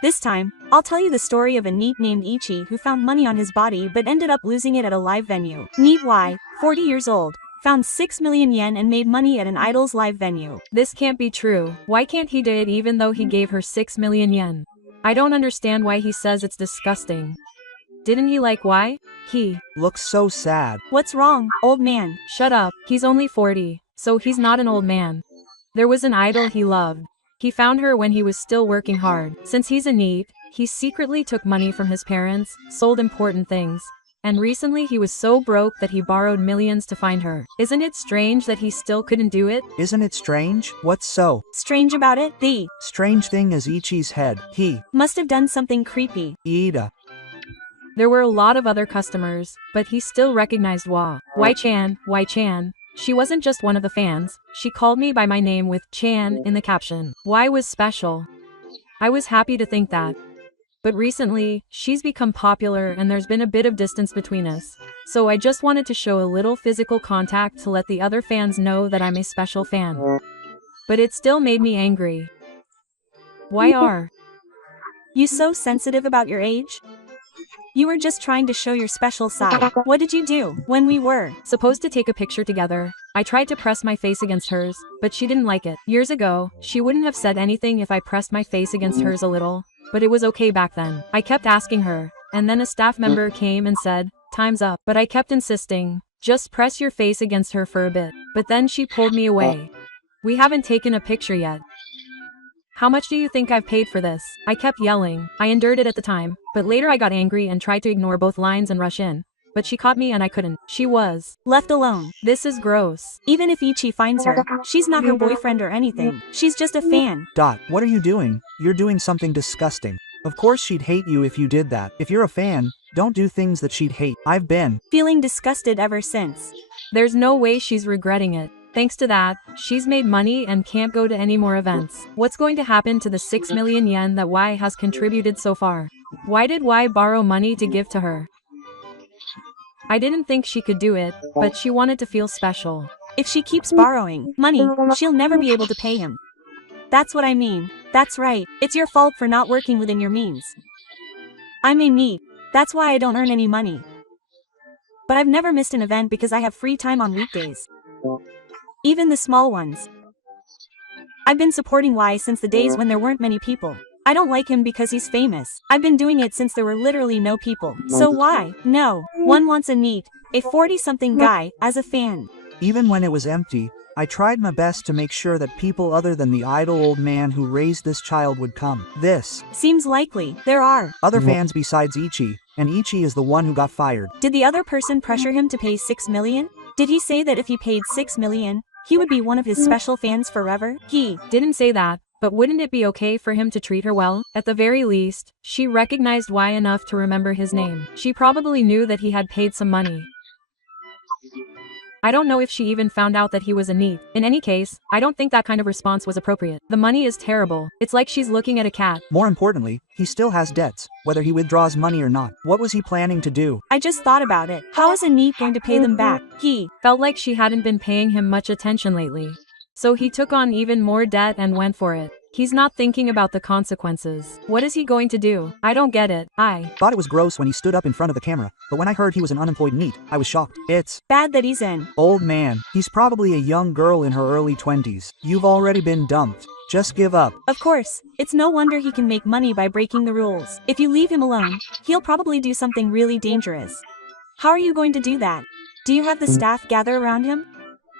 This time, I'll tell you the story of a NEET named Ichi who found money on his body but ended up losing it at a live venue. NEET Y, 40 years old, found 6 million yen and made money at an idol's live venue. This can't be true. Why can't he do it even though he gave her 6 million yen? I don't understand why he says it's disgusting. Didn't he like why? He looks so sad. What's wrong, old man? Shut up, he's only 40, so he's not an old man. There was an idol he loved. He found her when he was still working hard. Since he's a NEET, he secretly took money from his parents, sold important things, and recently he was so broke that he borrowed millions to find her. Isn't it strange that he still couldn't do it? Isn't it strange? What's so strange about it? The strange thing is Ichi's head. He must have done something creepy. Ida. There were a lot of other customers, but he still recognized Y-chan. She wasn't just one of the fans, she called me by my name with Chan in the caption. Y was special. I was happy to think that. But recently, she's become popular and there's been a bit of distance between us. So I just wanted to show a little physical contact to let the other fans know that I'm a special fan. But it still made me angry. Why are you so sensitive about your age? You were just trying to show your special side. What did you do when we were supposed to take a picture together? I tried to press my face against hers, but she didn't like it. Years ago, she wouldn't have said anything if I pressed my face against hers a little, but it was okay back then. I kept asking her, and then a staff member came and said, "Time's up." But I kept insisting, "Just press your face against her for a bit." But then she pulled me away. We haven't taken a picture yet. How much do you think I've paid for this? I kept yelling. I endured it at the time, but later I got angry and tried to ignore both lines and rush in. But she caught me and I couldn't. She was left alone. This is gross. Even if Ichi finds her, she's not her boyfriend or anything. She's just a fan. What are you doing? You're doing something disgusting. Of course she'd hate you if you did that. If you're a fan, don't do things that she'd hate. I've been feeling disgusted ever since. There's no way she's regretting it. Thanks to that, she's made money and can't go to any more events. What's going to happen to the 6 million yen that Y has contributed so far? Why did Y borrow money to give to her? I didn't think she could do it, but she wanted to feel special. If she keeps borrowing money, she'll never be able to pay him. That's what I mean. That's right, it's your fault for not working within your means. I'm a NEET, that's why I don't earn any money. But I've never missed an event because I have free time on weekdays. Even the small ones. I've been supporting Y since the days when there weren't many people. I don't like him because he's famous. I've been doing it since there were literally no people. So why? No. One wants a NEET, a 40-something guy, as a fan. Even when it was empty, I tried my best to make sure that people other than the idle old man who raised this child would come. This seems likely. There are other fans besides Ichi, and Ichi is the one who got fired. Did the other person pressure him to pay 6 million? Did he say that if he paid 6 million, he would be one of his special fans forever? He didn't say that, but wouldn't it be okay for him to treat her well? At the very least, she recognized Y enough to remember his name. She probably knew that he had paid some money. I don't know if she even found out that he was a NEET. In any case, I don't think that kind of response was appropriate. The money is terrible. It's like she's looking at a cat. More importantly, he still has debts, whether he withdraws money or not. What was he planning to do? I just thought about it. How is a NEET going to pay them back? He felt like she hadn't been paying him much attention lately. So he took on even more debt and went for it. He's not thinking about the consequences. What is he going to do? I don't get it. I thought it was gross when he stood up in front of the camera, but when I heard he was an unemployed NEET, I was shocked. It's bad that he's an old man. He's probably a young girl in her early 20s. You've already been dumped. Just give up. Of course, it's no wonder he can make money by breaking the rules. If you leave him alone, he'll probably do something really dangerous. How are you going to do that? Do you have the staff gather around him?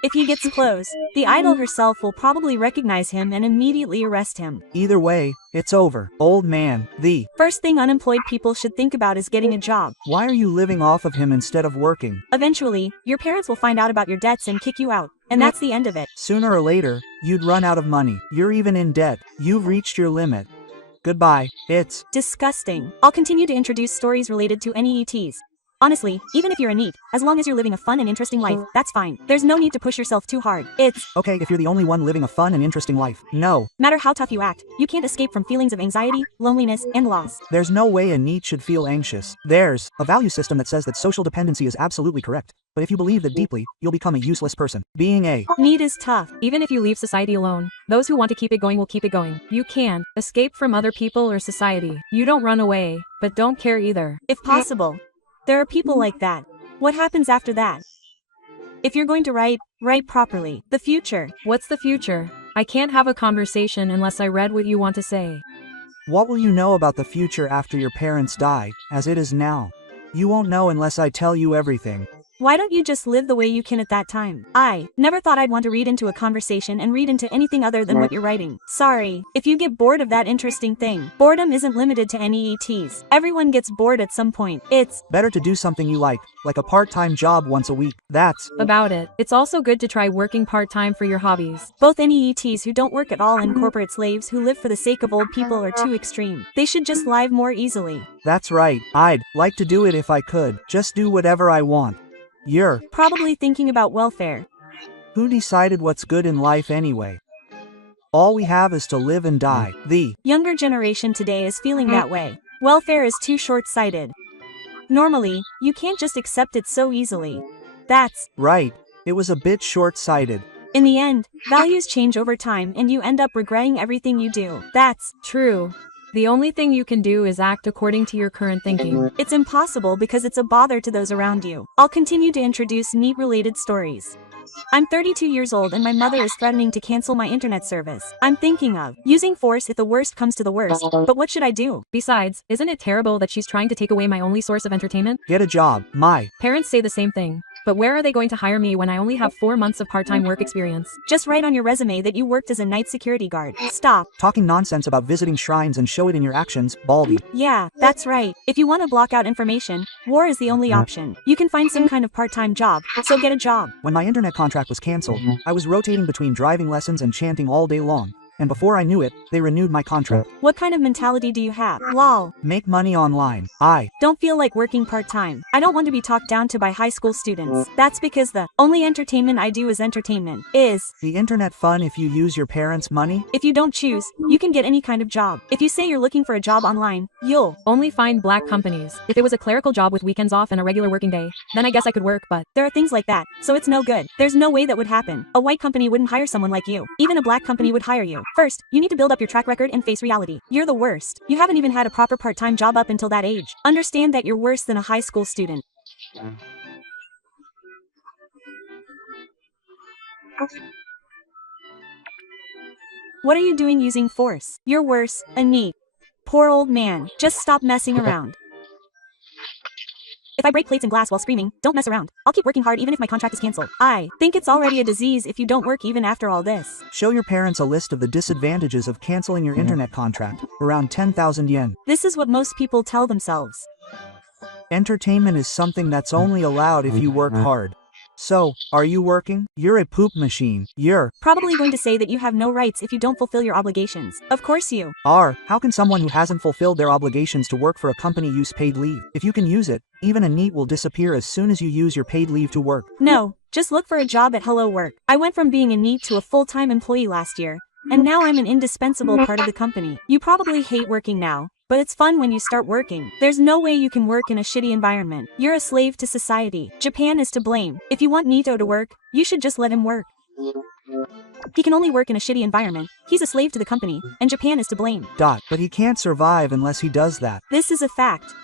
If he gets close, the idol herself will probably recognize him and immediately arrest him. Either way, it's over. Old man, the first thing unemployed people should think about is getting a job. Why are you living off of him instead of working? Eventually, your parents will find out about your debts and kick you out, and that's the end of it. Sooner or later, you'd run out of money. You're even in debt. You've reached your limit. Goodbye. It's disgusting. I'll continue to introduce stories related to NEETs. Honestly, even if you're a NEET, as long as you're living a fun and interesting life, that's fine. There's no need to push yourself too hard. It's Okay if you're the only one living a fun and interesting life. No. matter how tough you act, you can't escape from feelings of anxiety, loneliness, and loss. There's no way a NEET should feel anxious. There's a value system that says that social dependency is absolutely correct. But if you believe that deeply, you'll become a useless person. Being a NEET is tough. Even if you leave society alone, those who want to keep it going will keep it going. You can't escape from other people or society. You don't run away, but don't care either. If possible. There are people like that. What happens after that? If you're going to write properly. The future. What's the future? I can't have a conversation unless I read what you want to say. What will you know about the future after your parents die, as it is now? You won't know unless I tell you everything. Why don't you just live the way you can at that time? I never thought I'd want to read into a conversation and read into anything other than what you're writing. Sorry, if you get bored of that interesting thing. Boredom isn't limited to NEETs. Everyone gets bored at some point. It's Better to do something you like a part-time job once a week. That's About it. It's also good to try working part-time for your hobbies. both NEETs who don't work at all and corporate slaves who live for the sake of old people are too extreme. They should just live more easily. That's right. I'd like to do it if I could. Just do whatever I want. You're Probably thinking about welfare. Who decided what's good in life anyway? All we have is to live and die. The Younger generation today is feeling that way. Welfare is too short-sighted. Normally, you can't just accept it so easily. That's right. It was a bit short-sighted. In the end, values change over time and you end up regretting everything you do. That's True. The only thing you can do is act according to your current thinking. It's impossible because it's a bother to those around you. I'll continue to introduce NEET-related stories. I'm 32 years old and my mother is threatening to cancel my internet service. I'm thinking of using force if the worst comes to the worst, but what should I do? Besides, isn't it terrible that she's trying to take away my only source of entertainment? Get a job. My Parents say the same thing. But where are they going to hire me when I only have 4 months of part-time work experience? Just write on your resume that you worked as a night security guard. Stop. talking nonsense about visiting shrines and show it in your actions, Baldy. Yeah, that's right. If you want to block out information, war is the only option. You can find some kind of part-time job, so get a job. When my internet contract was canceled, I was rotating between driving lessons and chanting all day long. And before I knew it, they renewed my contract. What kind of mentality do you have? Lol. Make money online. I Don't feel like working part-time. I don't want to be talked down to by high school students. That's because the only entertainment I do is entertainment. The internet fun if you use your parents' money? If you don't choose, you can get any kind of job. If you say you're looking for a job online, you'll Only find black companies. If it was a clerical job with weekends off and a regular working day, then I guess I could work, but There are things like that, so it's no good. There's no way that would happen. A white company wouldn't hire someone like you. Even a black company would hire you. First, you need to build up your track record and face reality. You're the worst. You haven't even had a proper part-time job up until that age. Understand that you're worse than a high school student. What are you doing using force? You're worse, a NEET. Poor old man. Just stop messing around. If I break plates and glass while screaming, don't mess around. I'll keep working hard even if my contract is canceled. I think it's already a disease if you don't work even after all this. Show your parents a list of the disadvantages of canceling your internet contract. Around 10,000 yen. This is what most people tell themselves. Entertainment is something that's only allowed if you work hard. So, are you working? You're a poop machine. You're Probably going to say that you have no rights if you don't fulfill your obligations. Of course you are. How can someone who hasn't fulfilled their obligations to work for a company use paid leave? If you can use it, even a NEET will disappear as soon as you use your paid leave to work. No, just look for a job at Hello Work. I went from being a NEET to a full-time employee last year, and now I'm an indispensable part of the company. You probably hate working now, but it's fun when you start working. There's no way you can work in a shitty environment. You're a slave to society. Japan is to blame. If you want Nito to work, you should just let him work. He can only work in a shitty environment. He's a slave to the company, and Japan is to blame. But he can't survive unless he does that. This is a fact.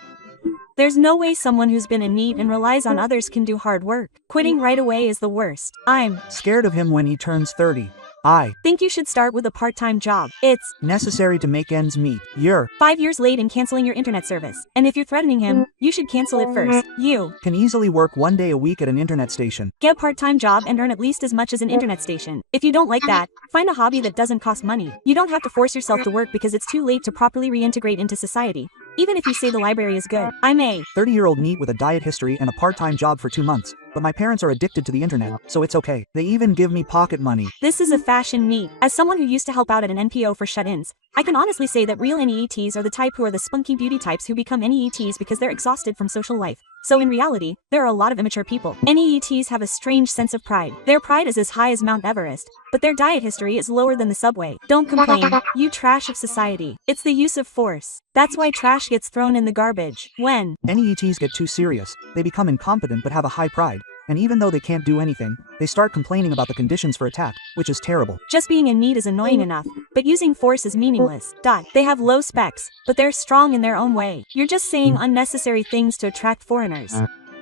There's no way someone who's been a NEET and relies on others can do hard work. Quitting right away is the worst. I'm Scared of him when he turns 30. I think you should start with a part-time job. It's necessary to make ends meet. You're 5 years late in canceling your internet service. And if you're threatening him, you should cancel it first. You can easily work 1 day a week at an internet station. get a part-time job and earn at least as much as an internet station. If you don't like that, find a hobby that doesn't cost money. You don't have to force yourself to work because it's too late to properly reintegrate into society. Even if you say the library is good. I'm a 30-year-old NEET with a diet history and a part-time job for 2 months. But my parents are addicted to the internet, so it's okay. They even give me pocket money. This is a fashion NEET. As someone who used to help out at an NPO for shut-ins, I can honestly say that real NEETs are the type who are the spunky beauty types who become NEETs because they're exhausted from social life. So in reality, there are a lot of immature people. NEETs have a strange sense of pride. Their pride is as high as Mount Everest, but their diet history is lower than the subway. Don't complain, you trash of society. It's the use of force. That's why trash gets thrown in the garbage. When NEETs get too serious, they become incompetent but have a high pride. And even though they can't do anything, they start complaining about the conditions for attack, which is terrible. Just being in need is annoying enough, but using force is meaningless. They have low specs, but they're strong in their own way. You're just saying unnecessary things to attract foreigners.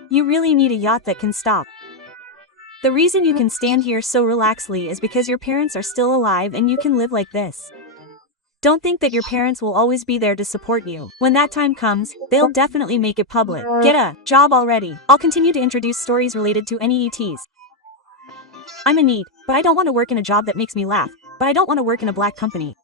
You really need a yacht that can stop. The reason you can stand here so relaxedly is because your parents are still alive and you can live like this. Don't think that your parents will always be there to support you. When that time comes, they'll definitely make it public. Get a job already. I'll continue to introduce stories related to NEETs. I'm a NEET, but I don't want to work in a job that makes me laugh. But I don't want to work in a black company.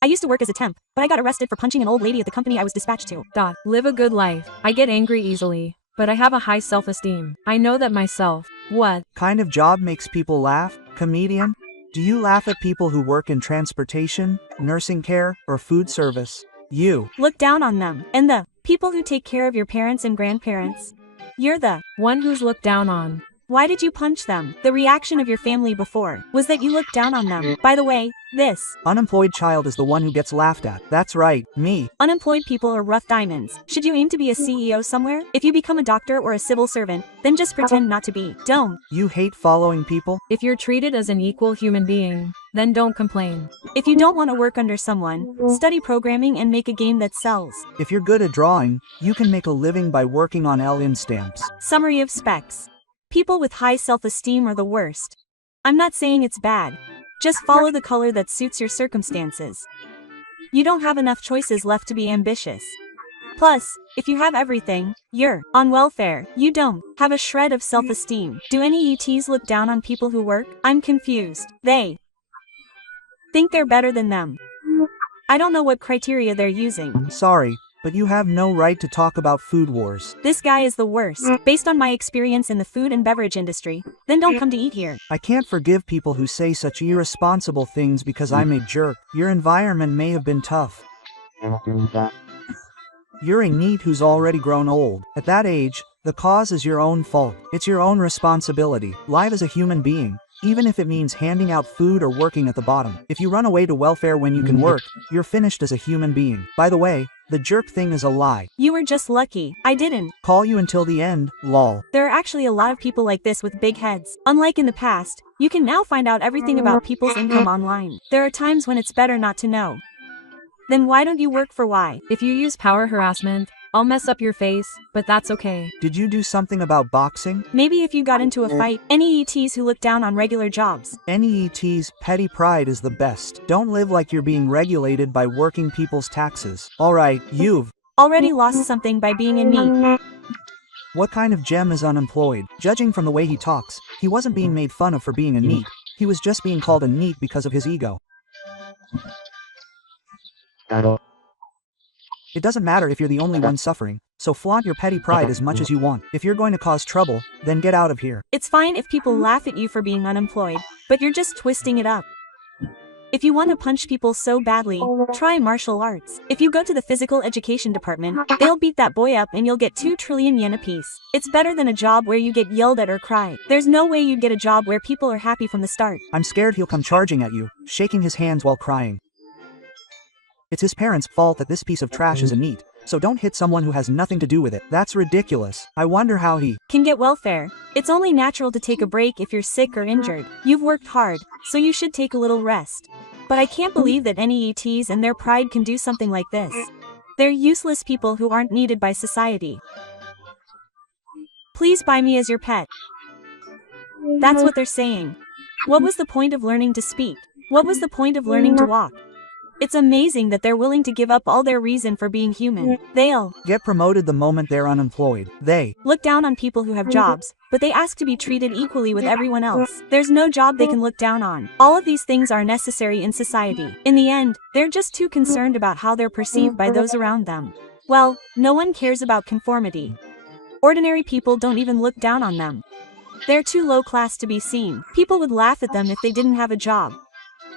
I used to work as a temp, but I got arrested for punching an old lady at the company I was dispatched to. Live a good life. I get angry easily, but I have a high self-esteem. I know that myself. What kind of job makes people laugh? Comedian? Do you laugh at people who work in transportation, nursing care, or food service? You look down on them. And the people who take care of your parents and grandparents. You're the one who's looked down on. Why did you punch them? The reaction of your family before was that you looked down on them. By the way, this unemployed child is the one who gets laughed at. That's right, me. Unemployed people are rough diamonds. Should you aim to be a CEO somewhere? If you become a doctor or a civil servant, then just pretend not to be. Don't. You hate following people? If you're treated as an equal human being, then don't complain. If you don't want to work under someone, study programming and make a game that sells. If you're good at drawing, you can make a living by working on LN stamps. Summary of specs. People with high self-esteem are the worst. I'm not saying it's bad. Just follow the color that suits your circumstances. You don't have enough choices left to be ambitious. Plus, if you have everything, you're on welfare. You don't have a shred of self-esteem. Do any ETs look down on people who work? I'm confused. They think they're better than them. I don't know what criteria they're using. Sorry, but you have no right to talk about food wars. This guy is the worst. Based on my experience in the food and beverage industry, then don't come to eat here. I can't forgive people who say such irresponsible things because I'm a jerk. Your environment may have been tough. You're a NEET who's already grown old. At that age, the cause is your own fault. It's your own responsibility. Live as a human being, even if it means handing out food or working at the bottom. If you run away to welfare when you can work, you're finished as a human being. By the way, the jerk thing is a lie. You were just lucky. I didn't call you until the end, lol. There are actually a lot of people like this with big heads. Unlike in the past, you can now find out everything about people's income online. There are times when it's better not to know. Then why don't you work for why? If you use power harassment, I'll mess up your face, but that's okay. Did you do something about boxing? Maybe if you got into a fight. NEETs who look down on regular jobs. NEETs' petty pride is the best. Don't live like you're being regulated by working people's taxes. Alright, you've already lost something by being a NEET. What kind of gem is unemployed? Judging from the way he talks, he wasn't being made fun of for being a NEET. He was just being called a NEET because of his ego. It doesn't matter if you're the only one suffering, so flaunt your petty pride as much as you want. If you're going to cause trouble, then get out of here. It's fine if people laugh at you for being unemployed, but you're just twisting it up. If you want to punch people so badly, try martial arts. If you go to the physical education department, they'll beat that boy up and you'll get 2 trillion yen apiece. It's better than a job where you get yelled at or cry. There's no way you'd get a job where people are happy from the start. I'm scared he'll come charging at you, shaking his hands while crying. It's his parents' fault that this piece of trash is a NEET, so don't hit someone who has nothing to do with it. That's ridiculous. I wonder how he can get welfare. It's only natural to take a break if you're sick or injured. You've worked hard, so you should take a little rest. But I can't believe that NEETs and their pride can do something like this. They're useless people who aren't needed by society. Please buy me as your pet. That's what they're saying. What was the point of learning to speak? What was the point of learning to walk? It's amazing that they're willing to give up all their reason for being human. They'll get promoted the moment they're unemployed. They look down on people who have jobs, but they ask to be treated equally with everyone else. There's no job they can look down on. All of these things are necessary in society. In the end, they're just too concerned about how they're perceived by those around them. Well, no one cares about conformity. Ordinary people don't even look down on them. They're too low class to be seen. People would laugh at them if they didn't have a job.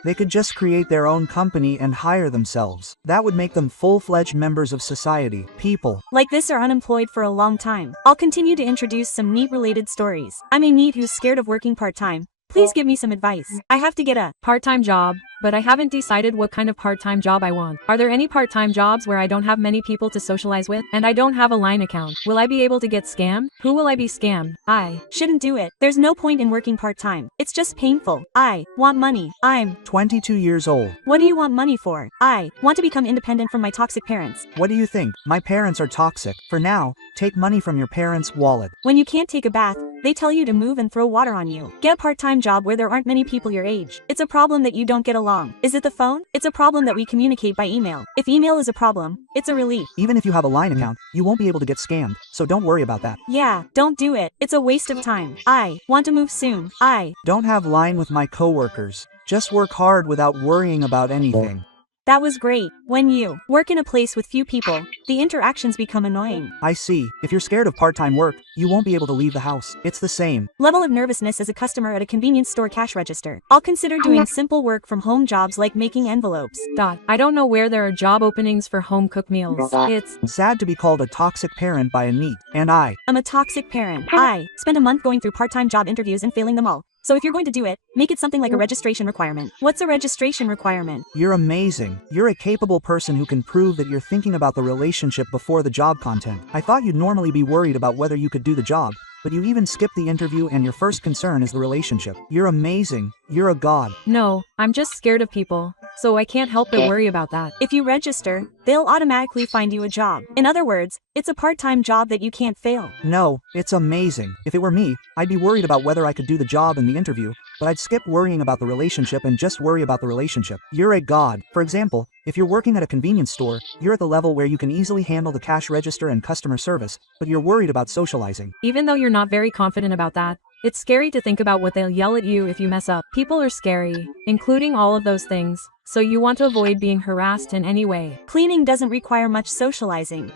They could just create their own company and hire themselves. That would make them full-fledged members of society. People like this are unemployed for a long time. I'll continue to introduce some NEET-related stories. I'm a NEET who's scared of working part-time. Please give me some advice. I have to get a part-time job, but I haven't decided what kind of part-time job I want. Are there any part-time jobs where I don't have many people to socialize with, and I don't have a line account? Will I be able to get scammed? Who will I be scammed? I shouldn't do it. There's no point in working part-time. It's just painful. I want money. I'm 22 years old. What do you want money for? I want to become independent from my toxic parents. What do you think? My parents are toxic. For now, take money from your parents' wallet. When you can't take a bath, they tell you to move and throw water on you. Get a part-time job where there aren't many people your age. It's a problem that you don't get along. Is it the phone? It's a problem that we communicate by email. If email is a problem, it's a relief. Even if you have a line account, you won't be able to get scammed, so don't worry about that. Yeah, don't do it. It's a waste of time. I want to move soon. I don't have line with my coworkers. Just work hard without worrying about anything. That was great. When you work in a place with few people, the interactions become annoying. I see. If you're scared of part-time work, you won't be able to leave the house. It's the same level of nervousness as a customer at a convenience store cash register. I'll consider doing simple work from home jobs like making envelopes. I don't know where there are job openings for home-cooked meals. It's sad to be called a toxic parent by a NEET, and I'm a toxic parent. I spent a month going through part-time job interviews and failing them all. So if you're going to do it, make it something like a registration requirement. What's a registration requirement? You're amazing. You're a capable person who can prove that you're thinking about the relationship before the job content. I thought you'd normally be worried about whether you could do the job, but you even skipped the interview and your first concern is the relationship. You're amazing. You're a god. No, I'm just scared of people, so I can't help but worry about that. If you register, they'll automatically find you a job. In other words, it's a part-time job that you can't fail. No, it's amazing. If it were me, I'd be worried about whether I could do the job in the interview, but I'd skip worrying about the relationship and just worry about the relationship. You're a god. For example, if you're working at a convenience store, you're at the level where you can easily handle the cash register and customer service, but you're worried about socializing. Even though you're not very confident about that, it's scary to think about what they'll yell at you if you mess up. People are scary, including all of those things, so you want to avoid being harassed in any way. Cleaning doesn't require much socializing.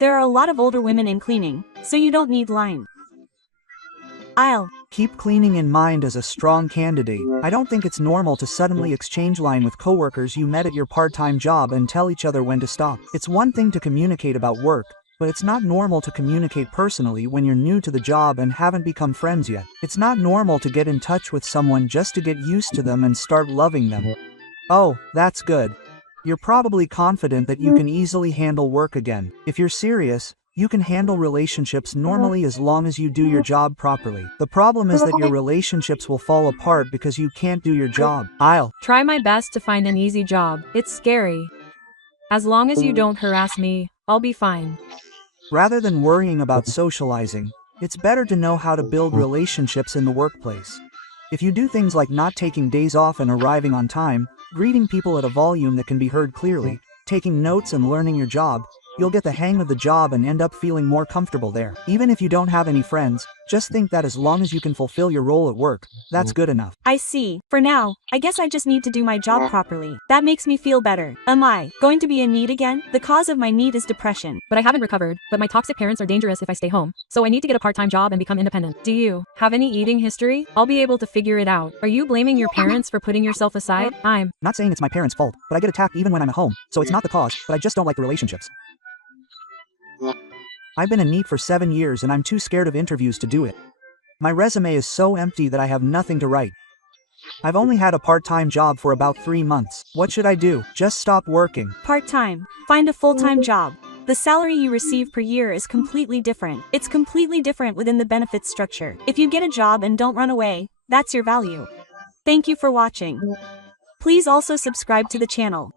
There are a lot of older women in cleaning, so you don't need line. I'll keep cleaning in mind as a strong candidate. I don't think it's normal to suddenly exchange line with coworkers you met at your part-time job and tell each other when to stop. It's one thing to communicate about work, but it's not normal to communicate personally when you're new to the job and haven't become friends yet. It's not normal to get in touch with someone just to get used to them and start loving them. Oh, that's good. You're probably confident that you can easily handle work again. If you're serious, you can handle relationships normally as long as you do your job properly. The problem is that your relationships will fall apart because you can't do your job. I'll try my best to find an easy job. It's scary. As long as you don't harass me, I'll be fine. Rather than worrying about socializing, it's better to know how to build relationships in the workplace. If you do things like not taking days off and arriving on time, greeting people at a volume that can be heard clearly, taking notes and learning your job, you'll get the hang of the job and end up feeling more comfortable there. Even if you don't have any friends, just think that as long as you can fulfill your role at work, that's good enough. I see. For now, I guess I just need to do my job properly. That makes me feel better. Am I going to be a NEET again? The cause of my NEET is depression. But I haven't recovered, but my toxic parents are dangerous if I stay home, so I need to get a part-time job and become independent. Do you have any eating history? I'll be able to figure it out. Are you blaming your parents for putting yourself aside? I'm not saying it's my parents' fault, but I get attacked even when I'm at home, so it's not the cause, but I just don't like the relationships. I've been a NEET for 7 years and I'm too scared of interviews to do it. My resume is so empty that I have nothing to write. I've only had a part-time job for about 3 months. What should I do? Just stop working. Part-time. Find a full-time job. The salary you receive per year is completely different. It's completely different within the benefits structure. If you get a job and don't run away, that's your value. Thank you for watching. Please also subscribe to the channel.